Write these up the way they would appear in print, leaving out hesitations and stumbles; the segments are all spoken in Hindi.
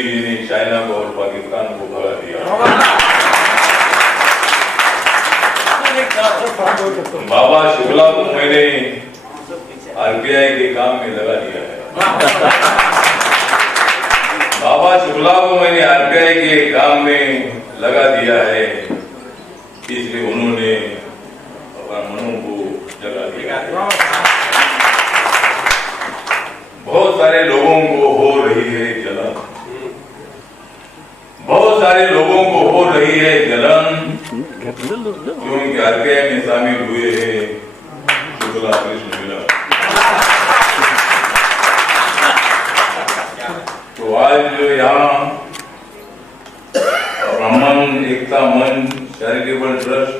मोदी जी ने चाइना को और पाकिस्तान को भगा दिया। बाबा शुक्ला को मैंने आरबीआई के काम में लगा दिया है। बाबा शुक्ला को मैंने आरबीआई के काम में लगा दिया है, इसलिए उन्होंने अपना मनों को जगा दिया। बहुत सारे लोगों को हो रही है जलन, बहुत सारे लोगों को हो रही है जलन, क्योंकि आरबीआई में शामिल हुए हैं शुक्ला कृष्ण मिला। तो आज जो यहाँ ब्राह्मण एकता मंच चैरिटेबल ट्रस्ट,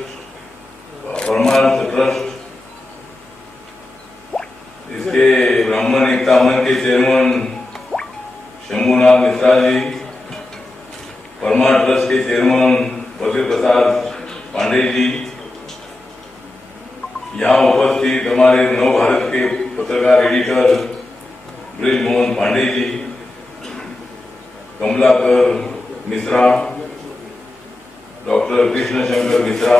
परमार्थ ट्रस्ट, इसके ब्राह्मण एकता मंच के चेयरमैन शंभुनाथ मिश्रा जी, परमार्थ ट्रस्ट के चेयरमैन वजीर प्रसाद पांडे जी, यहाँ उपस्थित हमारे नव भारत के पत्रकार editor bridge Mohan Pandey ji, Kamlakar Mishra, doctor Krishna Shankar Mishra,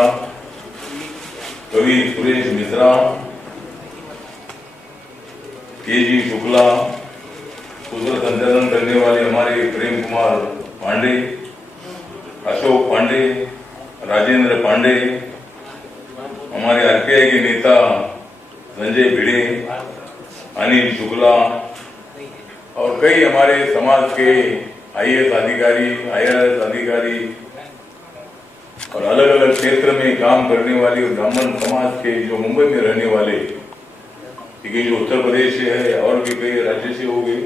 कवि सुरेश मिश्रा, केजी शुक्ला, सूत्र संचालन करने वाले हमारे प्रेम कुमार पांडे, अशोक पांडे, राजेंद्र पांडे, हमारे आरपीआई के नेता संजय भिड़े, अनिल शुक्ला और कई हमारे समाज के आईएएस अधिकारी, आईआरएस अधिकारी और अलग अलग क्षेत्र में काम करने वाले ब्राह्मण समाज के जो मुंबई में रहने वाले, क्योंकि जो उत्तर प्रदेश से है और भी कई राज्य से हो गए,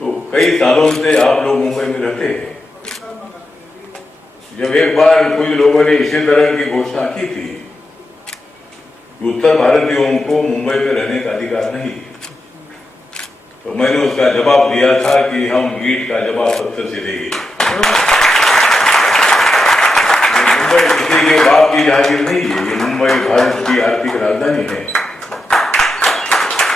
तो कई सालों से आप लोग मुंबई में रहते हैं। जब एक बार कुछ लोगों ने इसी तरह की घोषणा की थी कि उत्तर भारतीयों को मुंबई में रहने का अधिकार नहीं, तो मैंने उसका जवाब दिया था कि हम ईंट का जवाब पत्थर से देंगे। मुंबई किसी के बाप की जागीर नहीं है, ये मुंबई भारत की आर्थिक राजधानी है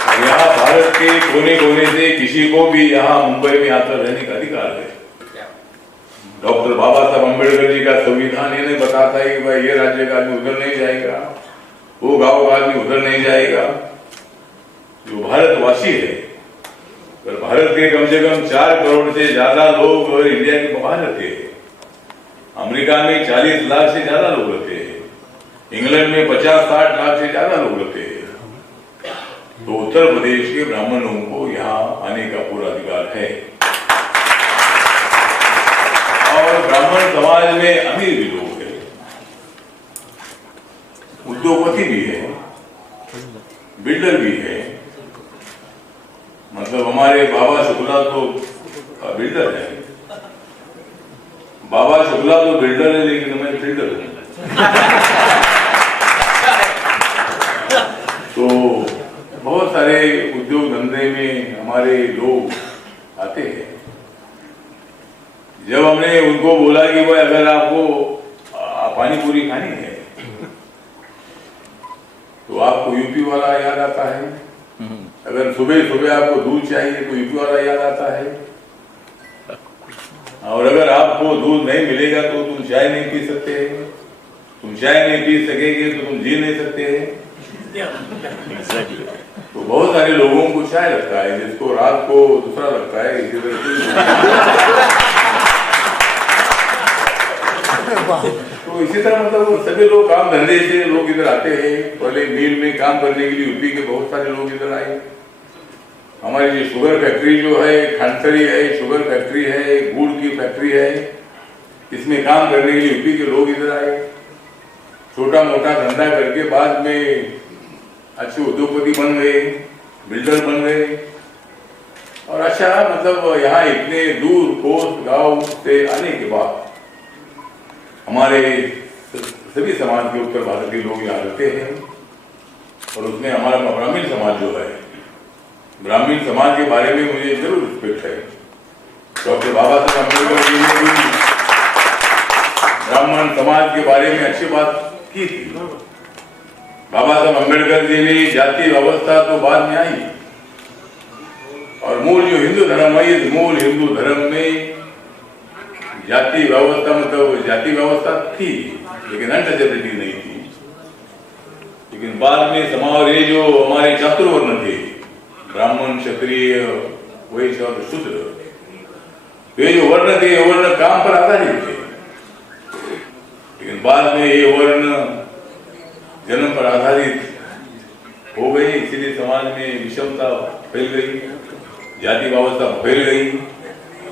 और यहाँ भारत के कोने कोने से किसी को भी यहाँ मुंबई में आकर रहने का अधिकार है। डॉक्टर बाबा साहब अम्बेडकर जी का संविधान ये नहीं बताता है कि भाई ये राज्य का आदमी उधर नहीं जाएगा, वो गांव का आदमी उधर नहीं जाएगा। जो भारतवासी है, पर भारत के कम से कम 4 करोड़ से ज्यादा लोग और इंडिया के बाहर रहते हैं। अमेरिका में 40 लाख से ज्यादा लोग रहते हैं, इंग्लैंड में 50-60 लाख से ज्यादा लोग रहते हैं। तो उत्तर प्रदेश के ब्राह्मणों को यहाँ आने का पूरा अधिकार है और ब्राह्मण समाज में अमीर भी लोग हैं, उद्योगपति भी है, बिल्डर भी है। मतलब हमारे बाबा शुक्ला तो बिल्डर है, बाबा शुक्ला तो बिल्डर है, लेकिन मैं बिल्डर हूं। तो बहुत सारे उद्योग धंधे में हमारे लोग आते हैं। जब हमने उनको बोला कि भाई अगर आपको पानी पूरी खानी है तो आपको यूपी वाला याद आता है, अगर सुबह सुबह आपको दूध चाहिए तो यूपी वाला याद आता है, और अगर आपको दूध नहीं मिलेगा तो तुम चाय नहीं पी सकते, तुम चाय नहीं पी सकेंगे तो तुम जी नहीं सकते। तो बहुत सारे लोगों को चाय लगता है, जिसको रात को दूसरा लगता है, इसी तरह तो इसी तरह मतलब सभी लोग काम धंधे से लोग इधर आते हैं। पहले मिल में काम करने के लिए यूपी के बहुत सारे लोग इधर आए। हमारी जो शुगर फैक्ट्री जो है, खानसरी है, शुगर फैक्ट्री है, गुड़ की फैक्ट्री है, इसमें काम करने के लिए यूपी के लोग इधर आए। छोटा मोटा धंधा करके बाद में अच्छे उद्योगपति बन गए, बिल्डर बन गए और अच्छा मतलब यहाँ इतने दूर कोस गांव से आने के बाद हमारे सभी समाज के उत्तर भारत के लोग यहाँ रहते हैं और उसमें हमारा ब्राह्मण समाज जो है, ब्राह्मण समाज के बारे में मुझे जरूर रिस्पेक्ट है। डॉक्टर बाबा साहब अम्बेडकर जी ने भी ब्राह्मण समाज के बारे में अच्छी बात की थी। बाबा साहब अम्बेडकर जी ने जाति व्यवस्था तो बाद में आई और मूल जो हिंदू धर्म है, इस मूल हिंदू धर्म में जाति व्यवस्था मतलब जाति व्यवस्था थी लेकिन अनटचेबिलिटी नहीं थी। लेकिन बाद में समाज ये जो हमारे चातुर्वर्ण थे, ब्राह्मण, क्षत्रिय, वैश्य और शूद्र, ये जो वर्ण थे ये वर्ण काम पर आधारित थे। लेकिन बाद में ये वर्ण जन्म पर आधारित हो गई, इसीलिए समाज में विषमता फैल गई, जाति व्यवस्था फैल गई।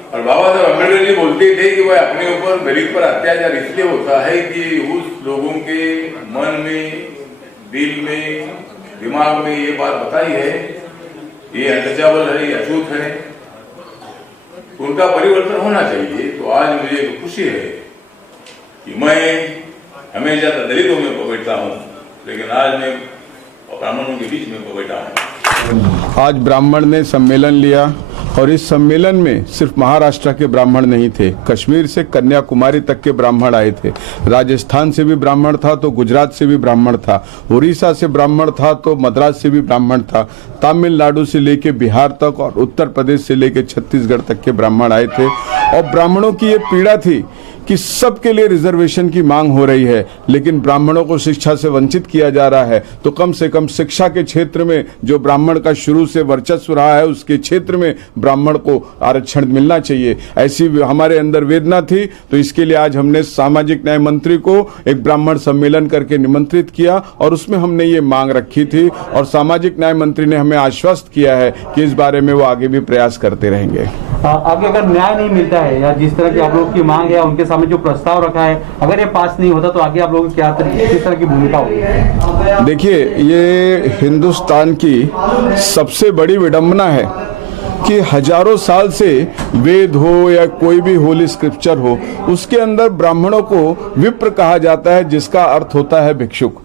और बाबा साहब अम्बेडकर जी बोलते थे कि वह अपने ऊपर दलित पर अत्याचार इसलिए होता है कि उस लोगों के मन में, दिल में, दिमाग में ये बात बताई है ये अनटचेबल है, ये अछूत है, उनका परिवर्तन होना चाहिए। तो आज मुझे खुशी है कि मैं हमेशा दलितों में बैठता हूँ, लेकिन आज मैं ब्राह्मणों के बीच में बैठा हूँ। आज ब्राह्मण ने सम्मेलन लिया और इस सम्मेलन में सिर्फ महाराष्ट्र के ब्राह्मण नहीं थे, कश्मीर से कन्याकुमारी तक के ब्राह्मण आए थे। राजस्थान से भी ब्राह्मण था तो गुजरात से भी ब्राह्मण था, उड़ीसा से ब्राह्मण था तो मद्रास से भी ब्राह्मण था, तमिलनाडु से लेके बिहार तक और उत्तर प्रदेश से लेके छत्तीसगढ़ तक के ब्राह्मण आए थे। और ब्राह्मणों की ये पीड़ा थी कि सबके लिए रिजर्वेशन की मांग हो रही है, लेकिन ब्राह्मणों को शिक्षा से वंचित किया जा रहा है। तो कम से कम शिक्षा के क्षेत्र में जो ब्राह्मण का शुरू से वर्चस्व रहा है उसके क्षेत्र में ब्राह्मण को आरक्षण मिलना चाहिए, ऐसी हमारे अंदर वेदना थी। तो इसके लिए आज हमने सामाजिक न्याय मंत्री को एक ब्राह्मण सम्मेलन करके निमंत्रित किया और उसमें हमने ये मांग रखी थी और सामाजिक न्याय मंत्री ने हमें आश्वस्त किया है कि इस बारे में वो आगे भी प्रयास करते रहेंगे। आगे अगर न्याय नहीं मिलता है या जिस तरह की आप लोगों की मांग है, उनके सामने जो प्रस्ताव रखा है, अगर ये पास नहीं होता तो आगे आप लोगों की क्या किस तरह की भूमिका होगी? देखिए, ये हिंदुस्तान की सबसे बड़ी विडंबना है कि हजारों साल से वेद हो या कोई भी होली स्क्रिप्चर हो, उसके अंदर ब्राह्मणों को विप्र कहा जाता है, जिसका अर्थ होता है भिक्षुक।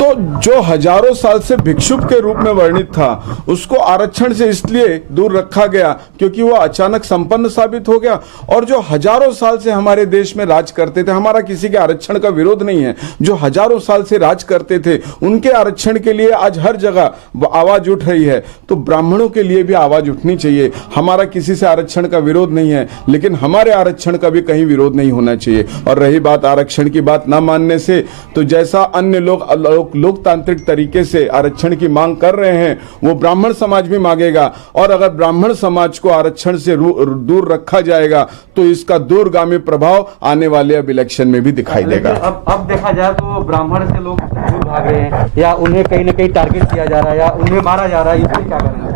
तो जो हजारों साल से भिक्षुक के रूप में वर्णित था उसको आरक्षण से इसलिए दूर रखा गया क्योंकि वो अचानक संपन्न साबित हो गया। और जो हजारों साल से हमारे देश में राज करते थे, हमारा किसी के आरक्षण का विरोध नहीं है, जो हजारों साल से राज करते थे उनके आरक्षण के लिए आज हर जगह आवाज उठ रही है। तो ब्राह्मणों के लिए भी आवाज उठनी चाहिए। हमारा किसी से आरक्षण का विरोध नहीं है, लेकिन हमारे आरक्षण का भी कहीं विरोध नहीं होना चाहिए। और रही बात आरक्षण की बात ना मानने से, तो जैसा अन्य लोकतांत्रिक तरीके से आरक्षण की मांग कर रहे हैं वो ब्राह्मण समाज भी मांगेगा। और अगर ब्राह्मण समाज को आरक्षण से दूर रखा जाएगा तो इसका दूरगामी प्रभाव आने वाले अब इलेक्शन में भी दिखाई देगा। अब देखा जाए तो ब्राह्मण से लोग दूर भाग रहे हैं या उन्हें कहीं ना कहीं टारगेट किया जा रहा है या उन्हें मारा जा रहा है, इससे क्या करेंगे?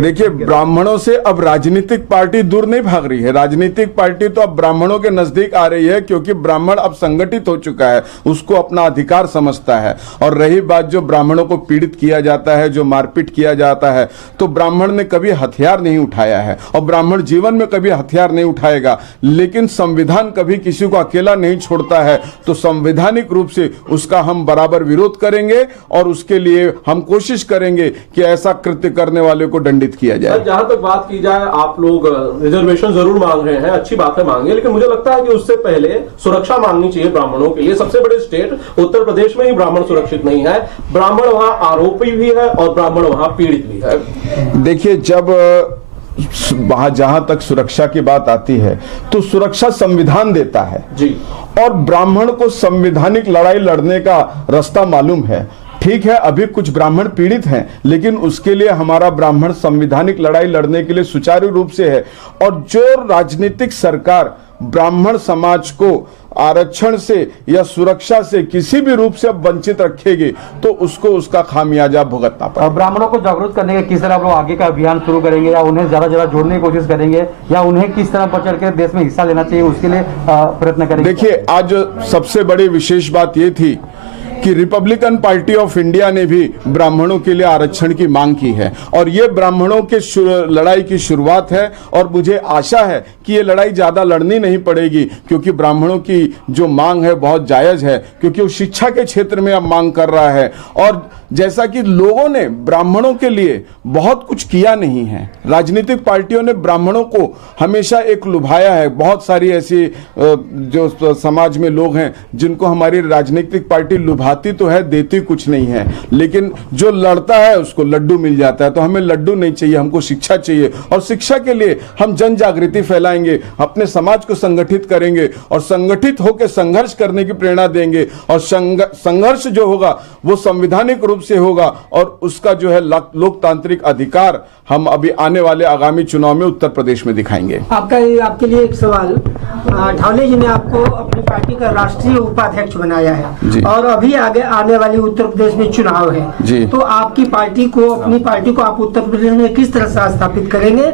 देखिए, ब्राह्मणों से अब राजनीतिक पार्टी दूर नहीं भाग रही है, राजनीतिक पार्टी तो अब ब्राह्मणों के नजदीक आ रही है क्योंकि ब्राह्मण अब संगठित हो चुका है, उसको अपना अधिकार समझता है। और रही बात जो ब्राह्मणों को पीड़ित किया जाता है, जो मारपीट किया जाता है, तो ब्राह्मण ने कभी हथियार नहीं उठाया है और ब्राह्मण जीवन में कभी हथियार नहीं उठाएगा। लेकिन संविधान कभी किसी को अकेला नहीं छोड़ता है, तो संवैधानिक रूप से उसका हम बराबर विरोध करेंगे और उसके लिए हम कोशिश करेंगे कि ऐसा कृत्य करने वाले को दंडित किया जाए। जहां तक बात की जाए, आप लोग रिजर्वेशन जरूर मांग रहे हैं, अच्छी बात है मांगे, लेकिन मुझे लगता है कि उससे पहले सुरक्षा मांगनी चाहिए ब्राह्मणों के लिए। सबसे बड़े स्टेट उत्तर प्रदेश में ही ब्राह्मण सुरक्षित नहीं है, ब्राह्मण वहां आरोपी भी है और ब्राह्मण वहां पीड़ित भी है। देखिए, जब वहां जहां तक सुरक्षा की बात आती है तो सुरक्षा संविधान देता है जी, और ब्राह्मण को संवैधानिक लड़ाई लड़ने का रास्ता मालूम है। ठीक है, अभी कुछ ब्राह्मण पीड़ित हैं, लेकिन उसके लिए हमारा ब्राह्मण संवैधानिक लड़ाई लड़ने के लिए सुचारू रूप से है। और जो राजनीतिक सरकार ब्राह्मण समाज को आरक्षण से या सुरक्षा से किसी भी रूप से वंचित रखेगी तो उसको उसका खामियाजा भुगतना पड़ेगा। ब्राह्मणों को जागरूक करने के किस तरह आप लोग आगे का अभियान शुरू करेंगे या उन्हें ज्यादा जोड़ने की कोशिश करेंगे या उन्हें किस तरह बढ़ चढ़ के देश में हिस्सा लेना चाहिए उसके लिए प्रयत्न करेंगे? देखिए, आज सबसे बड़ी विशेष बात यह थी कि रिपब्लिकन पार्टी ऑफ इंडिया ने भी ब्राह्मणों के लिए आरक्षण की मांग की है और ये ब्राह्मणों के लड़ाई की शुरुआत है। और मुझे आशा है कि ये लड़ाई ज्यादा लड़नी नहीं पड़ेगी क्योंकि ब्राह्मणों की जो मांग है बहुत जायज है, क्योंकि वो शिक्षा के क्षेत्र में अब मांग कर रहा है। और जैसा कि लोगों ने ब्राह्मणों के लिए बहुत कुछ किया नहीं है। राजनीतिक पार्टियों ने ब्राह्मणों को हमेशा एक लुभाया है। बहुत सारी ऐसी जो समाज में लोग हैं जिनको हमारी राजनीतिक पार्टी लुभाती तो है, देती कुछ नहीं है, लेकिन जो लड़ता है उसको लड्डू मिल जाता है। तो हमें लड्डू नहीं चाहिए, हमको शिक्षा चाहिए, और शिक्षा के लिए हम जन जागृति फैलाएंगे, अपने समाज को संगठित करेंगे और संगठित होकर संघर्ष करने की प्रेरणा देंगे। और संघर्ष जो होगा वो संवैधानिक रूप से होगा और उसका जो है लोकतांत्रिक अधिकार हम अभी आने वाले आगामी चुनाव में उत्तर प्रदेश में दिखाएंगे। आपके लिए एक सवाल। ठावले जी ने आपको अपनी पार्टी का राष्ट्रीय उपाध्यक्ष बनाया है और अभी आगे आने वाली उत्तर प्रदेश में चुनाव है जी। तो आपकी पार्टी को, अपनी पार्टी को आप उत्तर प्रदेश में किस तरह से स्थापित करेंगे?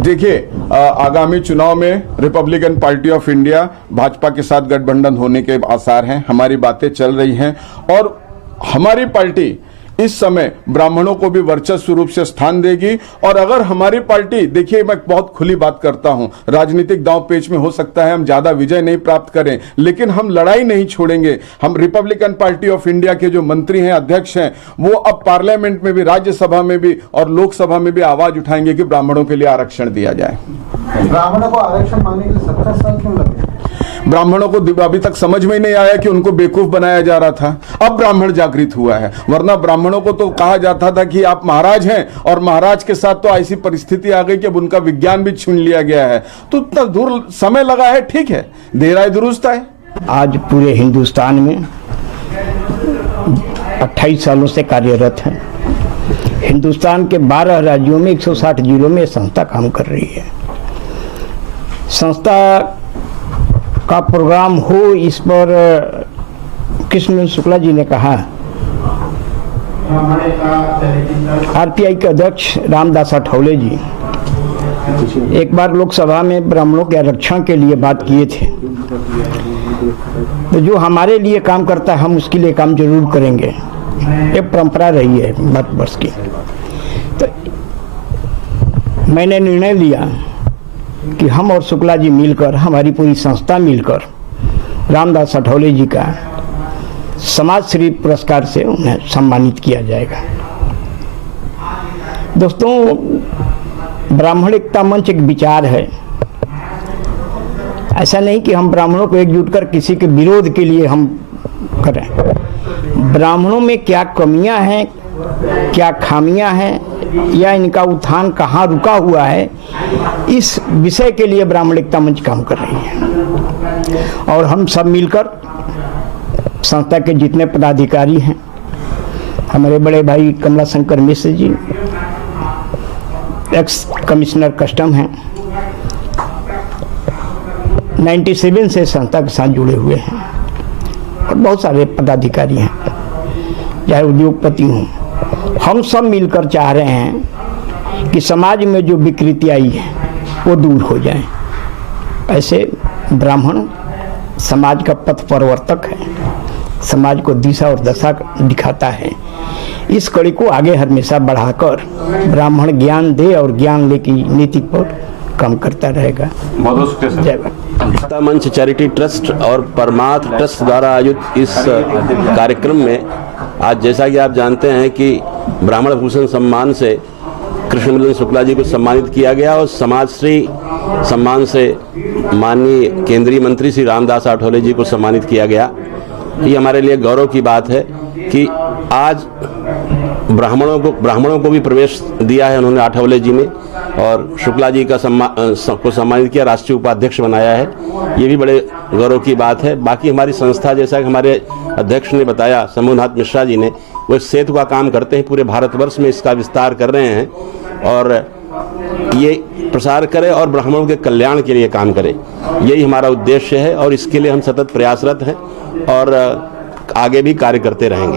देखिए, आगामी चुनाव में Republican party of India Bhajpa के साथ गठबंधन होने के आसार हैं। हमारी बातें चल रही हैं और हमारी पार्टी इस समय ब्राह्मणों को भी वर्चस्व रूप से स्थान देगी। और अगर हमारी पार्टी, देखिए मैं बहुत खुली बात करता हूं, राजनीतिक दांव पेच में हो सकता है हम ज्यादा विजय नहीं प्राप्त करें, लेकिन हम लड़ाई नहीं छोड़ेंगे। हम रिपब्लिकन पार्टी ऑफ इंडिया के जो मंत्री हैं, अध्यक्ष हैं, वो अब पार्लियामेंट में भी, राज्यसभा में भी और लोकसभा में भी आवाज उठाएंगे कि ब्राह्मणों के लिए आरक्षण दिया जाए। ब्राह्मणों को आरक्षण मांगने के लिए 70 साल क्यों लगे? ब्राह्मणों को अभी तक समझ में ही नहीं आया कि उनको बेवकूफ बनाया जा रहा था। अब ब्राह्मण जागृत हुआ है, वरना ब्राह्मणों को तो कहा जाता था कि आप महाराज हैं, और महाराज के साथ तो ऐसी परिस्थिति आ गई कि अब उनका विज्ञान भी छीन लिया गया है। तो इतना दूर समय लगा है, ठीक है, देर आए दुरुस्त है। आज पूरे हिंदुस्तान में 28 सालों से कार्यरत है। हिंदुस्तान के 12 राज्यों में 160 जिलों में संस्था काम कर रही है। संस्था का प्रोग्राम हो, इस पर कृष्ण शुक्ला जी ने कहा। आरपीआई के अध्यक्ष रामदास अठौले जी एक बार लोकसभा में ब्राह्मणों के आरक्षण के लिए बात किए थे। तो जो हमारे लिए काम करता है हम उसके लिए काम जरूर करेंगे, ये परंपरा रही है भारतवर्ष की। तो मैंने निर्णय लिया कि हम और शुक्ला जी मिलकर, हमारी पूरी संस्था मिलकर रामदास अठौले जी का समाजश्री पुरस्कार से उन्हें सम्मानित किया जाएगा। दोस्तों, ब्राह्मण एकता मंच एक विचार है। ऐसा नहीं कि हम ब्राह्मणों को एकजुट कर किसी के विरोध के लिए हम करें। ब्राह्मणों में क्या कमियां हैं, क्या खामियां हैं, या इनका उत्थान कहाँ रुका हुआ है, इस विषय के लिए ब्राह्मण एकता मंच काम कर रही है। और हम सब मिलकर संस्था के जितने पदाधिकारी हैं, हमारे बड़े भाई कमला Shankar Mishra ji x commissioner custom हैं, 97 से संस्था के साथ जुड़े हुए हैं, और बहुत सारे पदाधिकारी हैं, चाहे उद्योगपति हों। हम सब मिलकर चाह रहे हैं कि समाज में जो विकृति आई है वो दूर हो जाए। ऐसे ब्राह्मण समाज का पथ प्रवर्तक है, समाज को दिशा और दशा दिखाता है। इस कड़ी को आगे हमेशा बढ़ाकर ब्राह्मण ज्ञान दे और ज्ञान ले की नीति पर काम करता रहेगा। एकता मंच चैरिटी ट्रस्ट और परमार्थ ट्रस्ट द्वारा आयोजित इस कार्यक्रम में आज, जैसा कि आप जानते हैं कि ब्राह्मण भूषण सम्मान से कृष्ण शुक्ला जी को सम्मानित किया गया और समाजश्री सम्मान से माननीय केंद्रीय मंत्री श्री रामदास अठौले जी को सम्मानित किया गया। ये हमारे लिए गौरव की बात है कि आज ब्राह्मणों को भी प्रवेश दिया है उन्होंने, अठौले जी ने, और शुक्ला जी का को सम्मानित किया, राष्ट्रीय उपाध्यक्ष बनाया है। ये भी बड़े गौरव की बात है। बाकी हमारी संस्था, जैसा कि हमारे अध्यक्ष ने बताया, शंभुनाथ मिश्रा जी ने, वो सेतु का काम करते हैं, पूरे भारतवर्ष में इसका विस्तार कर रहे हैं और ये प्रसार करें और ब्राह्मणों के कल्याण के लिए काम करें। यही हमारा उद्देश्य है और इसके लिए हम सतत प्रयासरत हैं और आगे भी कार्य करते रहेंगे।